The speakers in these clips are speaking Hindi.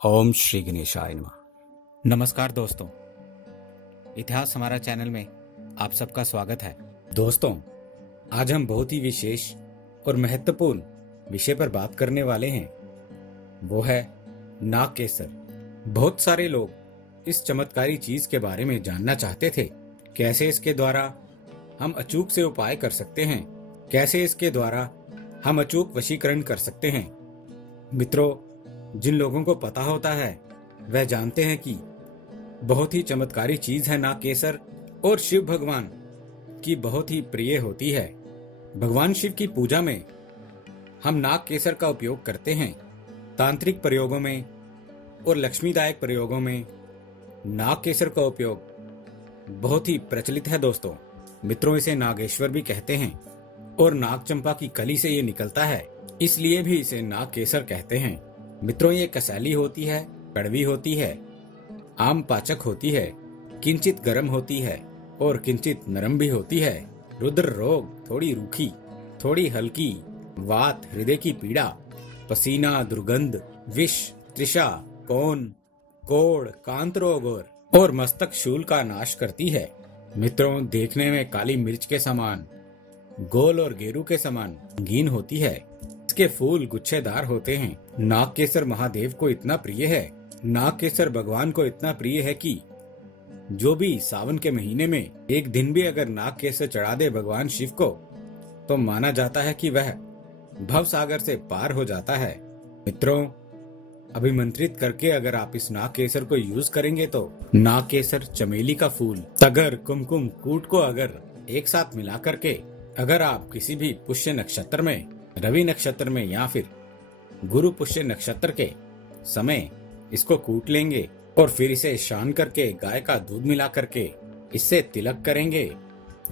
ओम श्री गणेशाय नमः। नमस्कार दोस्तों, इतिहास हमारा चैनल में आप सबका स्वागत है। दोस्तों, आज हम बहुत ही विशेष और महत्वपूर्ण विषय पर बात करने वाले हैं। वो है नागकेसर। बहुत सारे लोग इस चमत्कारी चीज के बारे में जानना चाहते थे। कैसे इसके द्वारा हम अचूक से उपाय कर सकते हैं, कैसे इसके द्वारा हम अचूक वशीकरण कर सकते हैं। मित्रों, जिन लोगों को पता होता है वह जानते हैं कि बहुत ही चमत्कारी चीज है नागकेसर, और शिव भगवान की बहुत ही प्रिय होती है। भगवान शिव की पूजा में हम नागकेसर का उपयोग करते हैं। तांत्रिक प्रयोगों में और लक्ष्मीदायक प्रयोगों में नागकेसर का उपयोग बहुत ही प्रचलित है। दोस्तों मित्रों, इसे नागेश्वर भी कहते हैं और नागचंपा की कली से ये निकलता है, इसलिए भी इसे नागकेसर कहते हैं। मित्रों, ये कसैली होती है, कड़वी होती है, आम पाचक होती है, किंचित गर्म होती है और किंचित नरम भी होती है। रुद्र रोग, थोड़ी रूखी, थोड़ी हल्की, वात, हृदय की पीड़ा, पसीना, दुर्गंध, विष, तृषा, कौन, कोढ़, कांत रोग और मस्तक शूल का नाश करती है। मित्रों, देखने में काली मिर्च के समान, गोल और गेरू के समान रंगीन होती है। इसके फूल गुच्छेदार होते हैं। नागकेसर महादेव को इतना प्रिय है, नागकेसर भगवान को इतना प्रिय है कि जो भी सावन के महीने में एक दिन भी अगर नागकेसर चढ़ा दे भगवान शिव को, तो माना जाता है कि वह भव सागर से पार हो जाता है। मित्रों, अभिमंत्रित करके अगर आप इस नागकेसर को यूज करेंगे तो नागकेसर, चमेली का फूल, तगर, कुमकुम, कूट को अगर एक साथ मिला करके अगर आप किसी भी पुष्य नक्षत्र में, रवि नक्षत्र में या फिर गुरु पुष्य नक्षत्र के समय इसको कूट लेंगे और फिर इसे शान करके गाय का दूध मिला करके इससे तिलक करेंगे,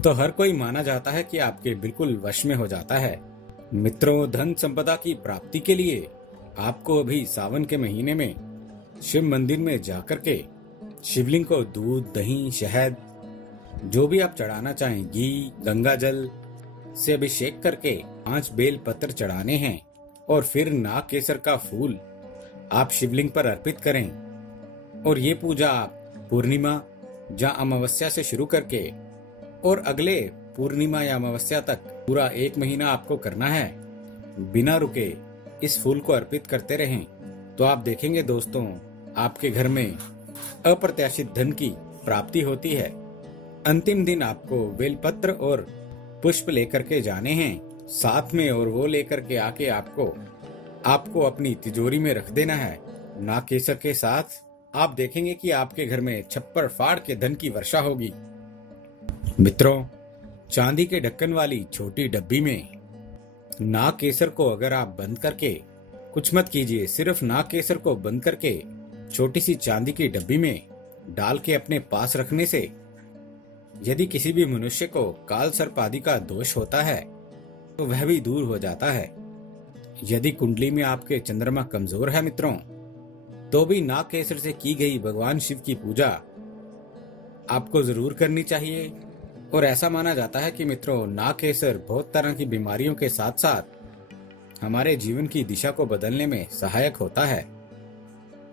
तो हर कोई माना जाता है कि आपके बिल्कुल वश में हो जाता है। मित्रों, धन संपदा की प्राप्ति के लिए आपको अभी सावन के महीने में शिव मंदिर में जाकर के शिवलिंग को दूध, दही, शहद, जो भी आप चढ़ाना चाहें, घी, गंगा जल से अभिषेक करके 5 बेल पत्र चढ़ाने हैं और फिर नागकेसर का फूल आप शिवलिंग पर अर्पित करें। और ये पूजा आप पूर्णिमा या अमावस्या से शुरू करके और अगले पूर्णिमा या अमावस्या तक पूरा 1 महीना आपको करना है। बिना रुके इस फूल को अर्पित करते रहें, तो आप देखेंगे दोस्तों, आपके घर में अप्रत्याशित धन की प्राप्ति होती है। अंतिम दिन आपको बेलपत्र और पुष्प लेकर के जाने हैं साथ में, और वो लेकर के आके आपको अपनी तिजोरी में रख देना है। नागकेसर के साथ आप देखेंगे कि आपके घर में छप्पर फाड़ के धन की वर्षा होगी। मित्रों, चांदी के ढक्कन वाली छोटी डब्बी में नागकेसर को अगर आप बंद करके, कुछ मत कीजिए, सिर्फ नागकेसर को बंद करके छोटी सी चांदी की डब्बी में डाल के अपने पास रखने से यदि किसी भी मनुष्य को काल सर्प आदि का दोष होता है तो वह भी दूर हो जाता है। यदि कुंडली में आपके चंद्रमा कमजोर है मित्रों, तो भी नागकेसर से की गई भगवान शिव की पूजा आपको जरूर करनी चाहिए। और ऐसा माना जाता है कि मित्रों, नागकेसर बहुत तरह की बीमारियों के साथ साथ हमारे जीवन की दिशा को बदलने में सहायक होता है।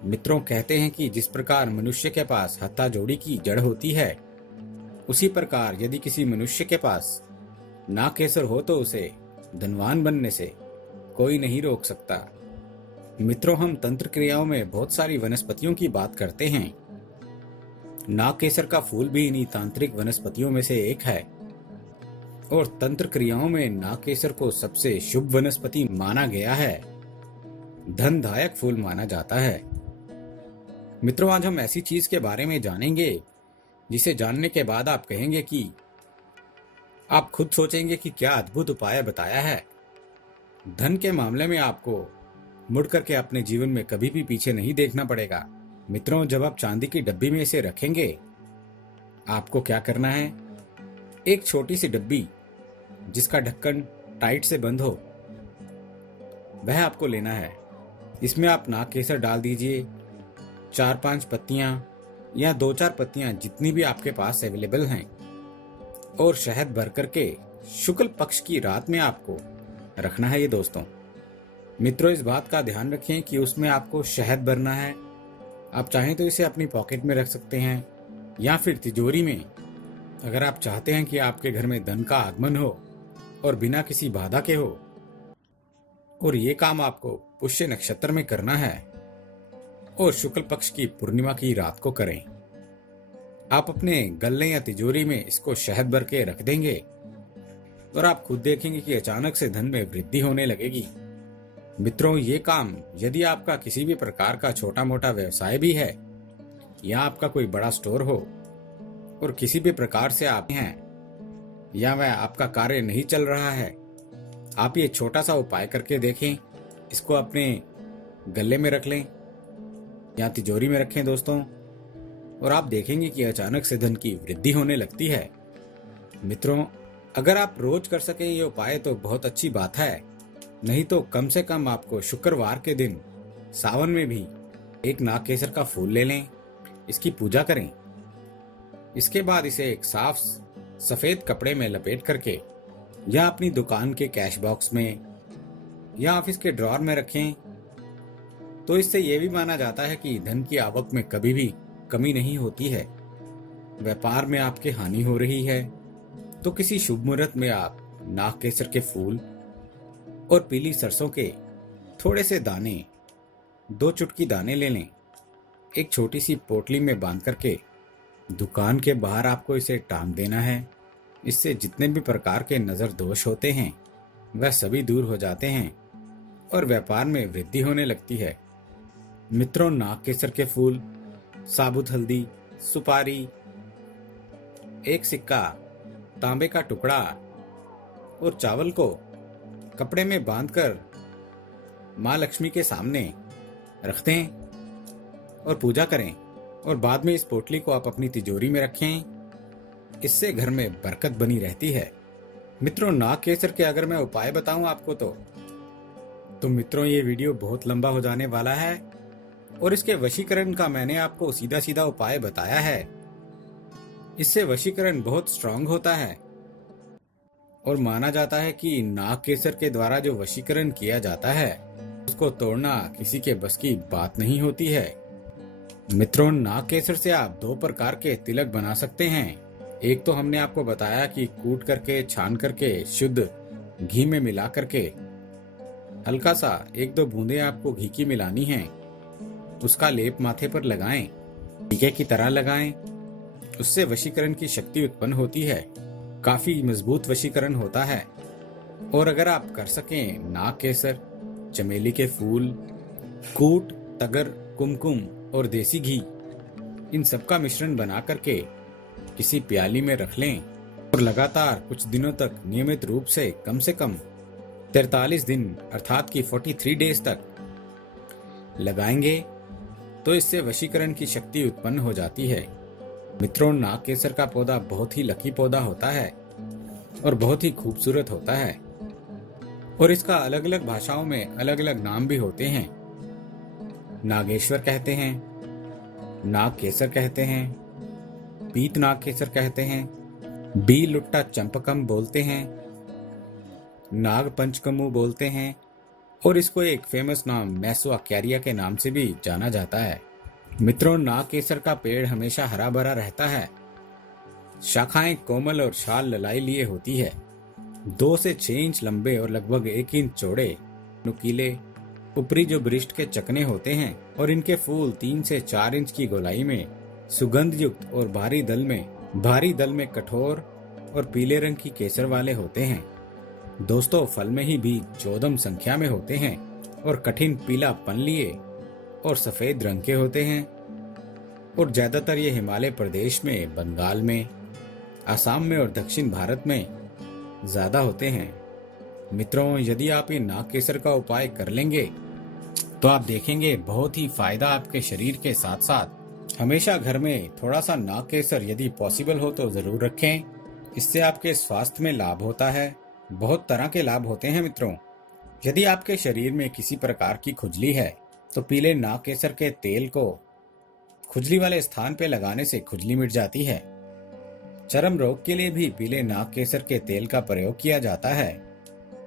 मित्रों, कहते हैं कि जिस प्रकार मनुष्य के पास हत्था जोड़ी की जड़ होती है, उसी प्रकार यदि किसी मनुष्य के पास नागकेसर हो तो उसे धनवान बनने से कोई नहीं रोक सकता। मित्रों, हम तंत्र क्रियाओं में बहुत सारी वनस्पतियों की बात करते हैं। नागकेसर का फूल भी इन्हीं तांत्रिक वनस्पतियों में से एक है, और तंत्र क्रियाओं में नागकेसर को सबसे शुभ वनस्पति माना गया है, धनदायक फूल माना जाता है। मित्रों, आज हम ऐसी चीज के बारे में जानेंगे जिसे जानने के बाद आप कहेंगे कि आप खुद सोचेंगे कि क्या अद्भुत उपाय बताया है। धन के मामले में आपको मुड़ करके अपने जीवन में कभी भी पीछे नहीं देखना पड़ेगा। मित्रों, जब आप चांदी की डब्बी में इसे रखेंगे, आपको क्या करना है, एक छोटी सी डब्बी जिसका ढक्कन टाइट से बंद हो, वह आपको लेना है। इसमें आप नागकेसर डाल दीजिए, 4-5 पत्तियां या 2-4 पत्तियां, जितनी भी आपके पास अवेलेबल हैं, और शहद भर करके शुक्ल पक्ष की रात में आपको रखना है। ये दोस्तों, मित्रों, इस बात का ध्यान रखें कि उसमें आपको शहद भरना है। आप चाहें तो इसे अपनी पॉकेट में रख सकते हैं या फिर तिजोरी में। अगर आप चाहते हैं कि आपके घर में धन का आगमन हो और बिना किसी बाधा के हो, और ये काम आपको पुष्य नक्षत्र में करना है और शुक्ल पक्ष की पूर्णिमा की रात को करें। आप अपने गल्ले या तिजोरी में इसको शहद भर के रख देंगे और आप खुद देखेंगे कि अचानक से धन में वृद्धि होने लगेगी। मित्रों, ये काम यदि आपका किसी भी प्रकार का छोटा मोटा व्यवसाय भी है या आपका कोई बड़ा स्टोर हो और किसी भी प्रकार से आप हैं या वह आपका कार्य नहीं चल रहा है, आप ये छोटा सा उपाय करके देखें। इसको अपने गले में रख लें या तिजोरी में रखें दोस्तों, और आप देखेंगे कि अचानक से धन की वृद्धि होने लगती है। मित्रों, अगर आप रोज कर सकें ये उपाय तो बहुत अच्छी बात है, नहीं तो कम से कम आपको शुक्रवार के दिन सावन में भी एक नागकेसर का फूल ले लें, इसकी पूजा करें। इसके बाद इसे एक साफ सफेद कपड़े में लपेट करके या अपनी दुकान के कैश बॉक्स में या ऑफिस के ड्रॉर में रखें। तो इससे यह भी माना जाता है कि धन की आवक में कभी भी कमी नहीं होती है। व्यापार में आपके हानि हो रही है तो किसी शुभ मुहूर्त में आप नागकेसर के फूल और पीली सरसों के थोड़े से दाने, 2 चुटकी दाने ले लें। एक छोटी सी पोटली में बांध करके दुकान के बाहर आपको इसे टांग देना है। इससे जितने भी प्रकार के नजर दोष होते हैं वह सभी दूर हो जाते हैं और व्यापार में वृद्धि होने लगती है। मित्रों, नागकेसर के फूल, साबुत हल्दी, सुपारी, एक सिक्का, तांबे का टुकड़ा और चावल को कपड़े में बांधकर माँ लक्ष्मी के सामने रख दें और पूजा करें, और बाद में इस पोटली को आप अपनी तिजोरी में रखें। इससे घर में बरकत बनी रहती है। मित्रों, नागकेसर के अगर मैं उपाय बताऊं आपको तो मित्रों ये वीडियो बहुत लंबा हो जाने वाला है, और इसके वशीकरण का मैंने आपको सीधा सीधा उपाय बताया है। इससे वशीकरण बहुत स्ट्रांग होता है और माना जाता है कि नागकेसर के द्वारा जो वशीकरण किया जाता है उसको तोड़ना किसी के बस की बात नहीं होती है। मित्रों, नागकेसर से आप 2 प्रकार के तिलक बना सकते हैं। एक तो हमने आपको बताया कि कूट करके, छान करके, शुद्ध घी में मिला करके हल्का सा 1-2 बूंदे आपको घी की मिलानी है, उसका लेप माथे पर लगाएं, टीके की तरह लगाएं। उससे वशीकरण की शक्ति उत्पन्न होती है, काफी मजबूत वशीकरण होता है। और अगर आप कर सकें नागकेसर, चमेली के फूल, कूट, तगर, कुमकुम और देसी घी, इन सब का मिश्रण बना करके किसी प्याली में रख लें और लगातार कुछ दिनों तक नियमित रूप से कम 43 दिन अर्थात कि 43 डेज तक लगाएंगे तो इससे वशीकरण की शक्ति उत्पन्न हो जाती है। मित्रों, नागकेसर का पौधा बहुत ही लकी पौधा होता है और बहुत ही खूबसूरत होता है, और इसका अलग अलग भाषाओं में अलग अलग नाम भी होते हैं। नागेश्वर कहते हैं, नागकेसर कहते हैं, पीत नागकेसर कहते हैं, बी लुट्टा चंपकम बोलते हैं, नाग पंचकमु बोलते हैं, और इसको एक फेमस नाम मैसुआ कैरिया के नाम से भी जाना जाता है। मित्रों, नागकेसर का पेड़ हमेशा हरा भरा रहता है। शाखाएं कोमल और शाल ललाई लिए होती है। 2 से 6 इंच लंबे और लगभग 1 इंच चौड़े नुकीले ऊपरी जो बरिष्ठ के चकने होते हैं, और इनके फूल 3 से 4 इंच की गोलाई में सुगंध युक्त और भारी दल में कठोर और पीले रंग की केसर वाले होते हैं। दोस्तों, फल में ही बीज 14 संख्या में होते हैं और कठिन पीला पन लिए और सफेद रंग के होते हैं, और ज्यादातर ये हिमालय प्रदेश में, बंगाल में, असम में और दक्षिण भारत में ज्यादा होते हैं। मित्रों, यदि आप ये नागकेसर का उपाय कर लेंगे तो आप देखेंगे बहुत ही फायदा आपके शरीर के साथ साथ। हमेशा घर में थोड़ा सा नागकेसर यदि पॉसिबल हो तो जरूर रखें। इससे आपके स्वास्थ्य में लाभ होता है, बहुत तरह के लाभ होते हैं। मित्रों, यदि आपके शरीर में किसी प्रकार की खुजली है तो पीले नागकेसर के तेल को खुजली वाले स्थान पे लगाने से खुजली मिट जाती है। चर्म रोग के लिए भी पीले नागकेसर के तेल का प्रयोग किया जाता है।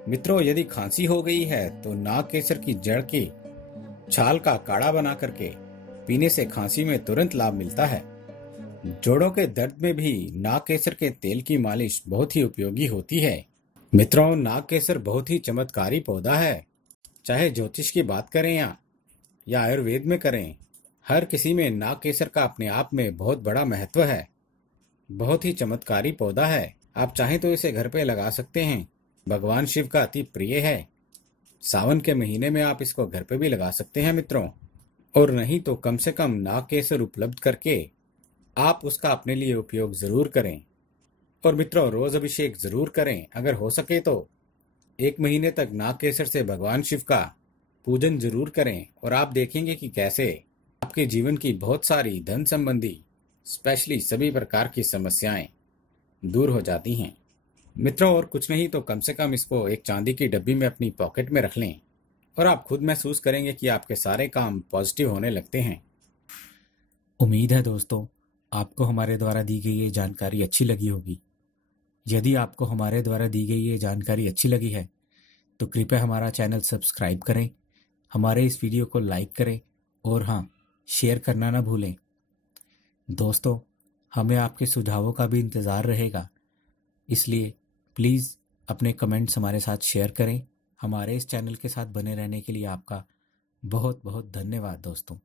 मित्रों, यदि खांसी हो गई है तो नाग केसर की जड़ की छाल का काढ़ा बना करके पीने से खांसी में तुरंत लाभ मिलता है। जोड़ों के दर्द में भी नाग केसर के तेल की मालिश बहुत ही उपयोगी होती है। मित्रों, नाग केसर बहुत ही चमत्कारी पौधा है। चाहे ज्योतिष की बात करें या आयुर्वेद में करें, हर किसी में नाग केसर का अपने आप में बहुत बड़ा महत्व है। बहुत ही चमत्कारी पौधा है। आप चाहें तो इसे घर पे लगा सकते हैं। भगवान शिव का अति प्रिय है। सावन के महीने में आप इसको घर पे भी लगा सकते हैं मित्रों। और नहीं तो कम से कम नाग केसर उपलब्ध करके आप उसका अपने लिए उपयोग जरूर करें। और मित्रों, रोज अभिषेक जरूर करें। अगर हो सके तो 1 महीने तक नाग केसर से भगवान शिव का पूजन जरूर करें और आप देखेंगे कि कैसे आपके जीवन की बहुत सारी धन संबंधी स्पेशली सभी प्रकार की समस्याएं दूर हो जाती हैं। मित्रों, और कुछ नहीं तो कम से कम इसको एक चांदी की डब्बी में अपनी पॉकेट में रख लें और आप खुद महसूस करेंगे कि आपके सारे काम पॉजिटिव होने लगते हैं। उम्मीद है दोस्तों, आपको हमारे द्वारा दी गई ये जानकारी अच्छी लगी होगी। यदि आपको हमारे द्वारा दी गई ये जानकारी अच्छी लगी है तो कृपया हमारा चैनल सब्सक्राइब करें, हमारे इस वीडियो को लाइक करें और हाँ, शेयर करना ना भूलें। दोस्तों, हमें आपके सुझावों का भी इंतज़ार रहेगा, इसलिए प्लीज़ अपने कमेंट्स हमारे साथ शेयर करें। हमारे इस चैनल के साथ बने रहने के लिए आपका बहुत बहुत धन्यवाद दोस्तों।